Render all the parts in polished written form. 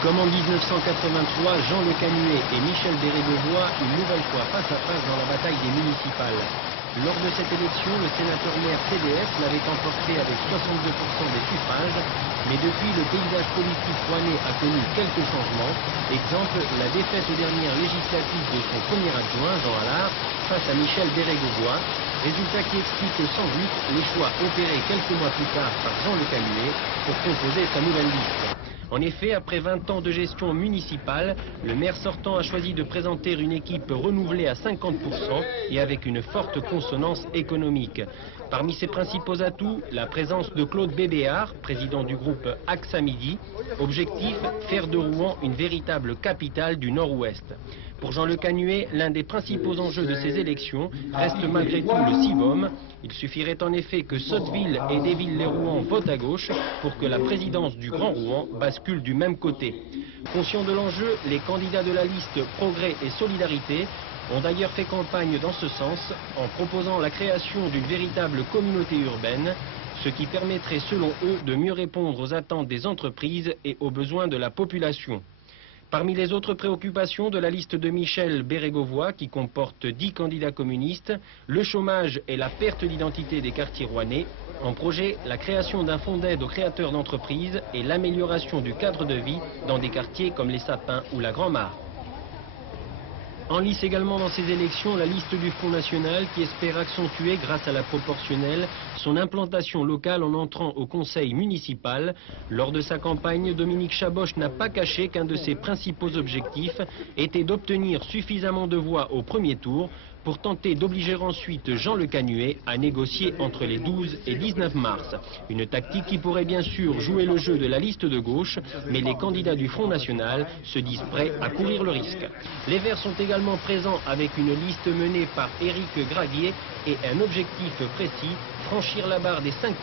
Comme en 1983, Jean Le Canuet et Michel Bérégovoy une nouvelle fois face à face dans la bataille des municipales. Lors de cette élection, le sénateur-maire CDS l'avait emporté avec 62% des suffrages, mais depuis, le paysage politique rouennais a connu quelques changements. Exemple, la défaite aux dernières législatives de son premier adjoint, Jean Allard, face à Michel Bérégovoy, résultat qui explique sans doute les choix opérés quelques mois plus tard par Jean Le Canuet pour composer sa nouvelle liste. En effet, après 20 ans de gestion municipale, le maire sortant a choisi de présenter une équipe renouvelée à 50% et avec une forte consonance économique. Parmi ses principaux atouts, la présence de Claude Bébéard, président du groupe AXA Midi. Objectif, faire de Rouen une véritable capitale du Nord-Ouest. Pour Jean Le Canuet, l'un des principaux enjeux de ces élections reste malgré tout le civisme. Il suffirait en effet que Sotteville et Desvilles-les-Rouen votent à gauche pour que la présidence du Grand Rouen bascule du même côté. Conscients de l'enjeu, les candidats de la liste Progrès et Solidarité ont d'ailleurs fait campagne dans ce sens en proposant la création d'une véritable communauté urbaine, ce qui permettrait selon eux de mieux répondre aux attentes des entreprises et aux besoins de la population. Parmi les autres préoccupations de la liste de Michel Bérégovoy, qui comporte 10 candidats communistes, le chômage et la perte d'identité des quartiers rouennais. En projet, la création d'un fonds d'aide aux créateurs d'entreprises et l'amélioration du cadre de vie dans des quartiers comme les Sapins ou la Grand-Mare. En lice également dans ces élections la liste du Front National qui espère accentuer grâce à la proportionnelle son implantation locale en entrant au conseil municipal. Lors de sa campagne, Dominique Chaboch n'a pas caché qu'un de ses principaux objectifs était d'obtenir suffisamment de voix au premier tour pour tenter d'obliger ensuite Jean Le Canuet à négocier entre les 12 et 19 mars. Une tactique qui pourrait bien sûr jouer le jeu de la liste de gauche, mais les candidats du Front National se disent prêts à courir le risque. Les Verts sont également présents avec une liste menée par Éric Gravier et un objectif précis, franchir la barre des 5%.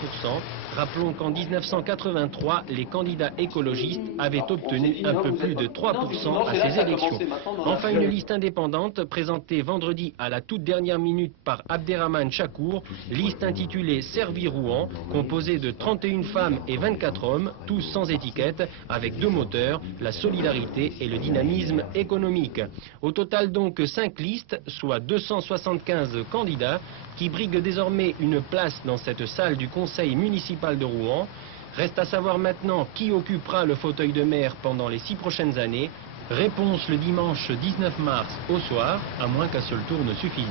Rappelons qu'en 1983, les candidats écologistes avaient obtenu un peu plus de 3% à ces élections. Enfin, une liste indépendante présentée vendredi à la toute dernière minute par Abderrahmane Chakour, liste intitulée Servir Rouen, composée de 31 femmes et 24 hommes, tous sans étiquette, avec deux moteurs, la solidarité et le dynamisme économique. Au total donc 5 listes, soit 275 candidats, qui briguent désormais une place dans cette salle du conseil municipal de Rouen. Reste à savoir maintenant qui occupera le fauteuil de maire pendant les 6 prochaines années. Réponse le dimanche 19 mars au soir, à moins qu'un seul tour ne suffise.